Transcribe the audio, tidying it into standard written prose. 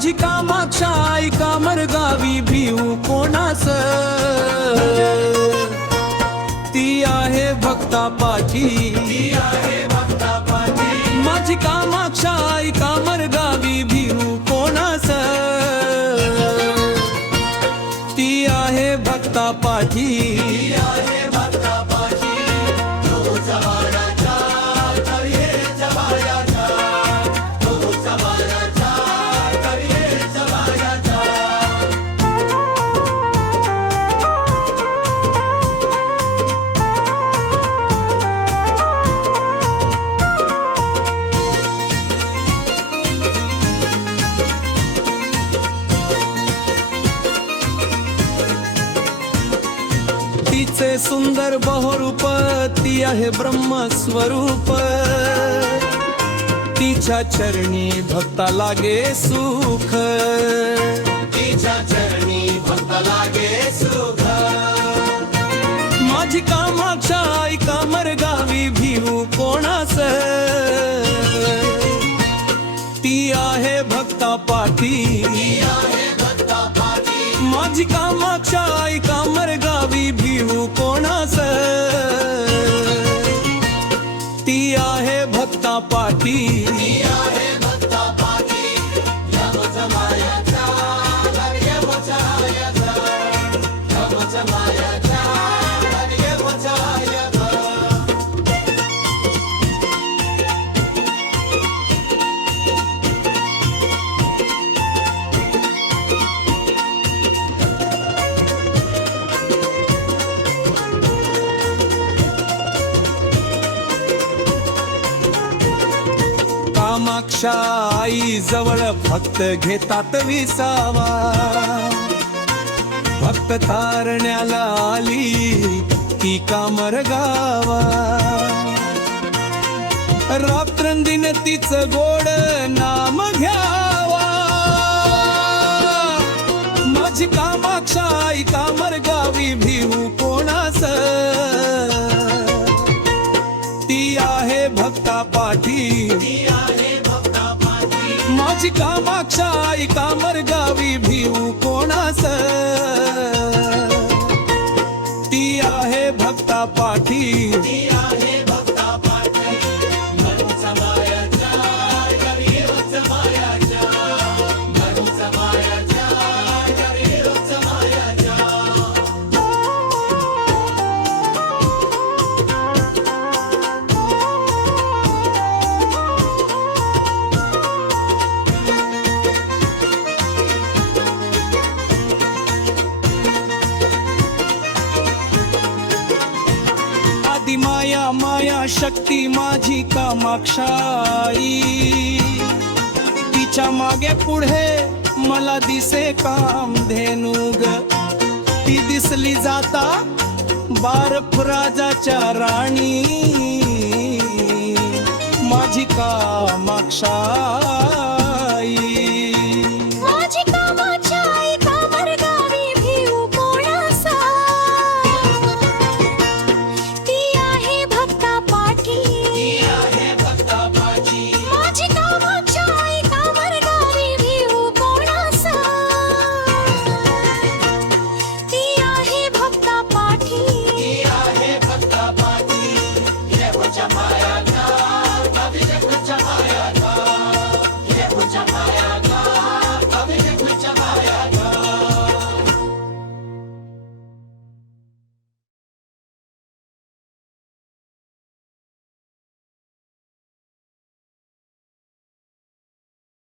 माझी कामाक्षा आई कामर गावी भिऊ कोणास, ती आहे भक्ता पाठी, माझी कामाक्षा आई कामर गावी भिऊ कोणास, ती आहे भक्ता पाठी, तिचे सुंदर बहुरूप, ती आहे ब्रह्मस्वरूप, तिच्या चरणी भक्ता लागे सुख, तिच्या चरणी भक्ता लागे सुख, माझी कामाक्षा आई कामर गावी भिऊ कोणास, ती आहे भक्ता पाठी, माझी कामाक्षा आई कामर गावी भिऊ कोणास, ती आहे भक्ता पाठी, कामाक्षा आई जवळ भक्त घेतात विसावा, भक्त तारण्याला आली ती कामर गावा, रात्रंदिन तिचं गोड नाम घ्यावा, माझी कामाक्षा आई कामर गावी भिऊ कोणास, ती आहे भक्ता पाठी, माझी कामाक्षा आई कामर गावी भिऊ कोणास, ती आहे भक्ता पाठी, माया माया शक्ती माझी कामाक्षा आई, तिच्या मागे पुढे मला दिसे कामधेनू ग, ती दिसली जाता बारफराजाच्या राणी, माझी कामाक्षा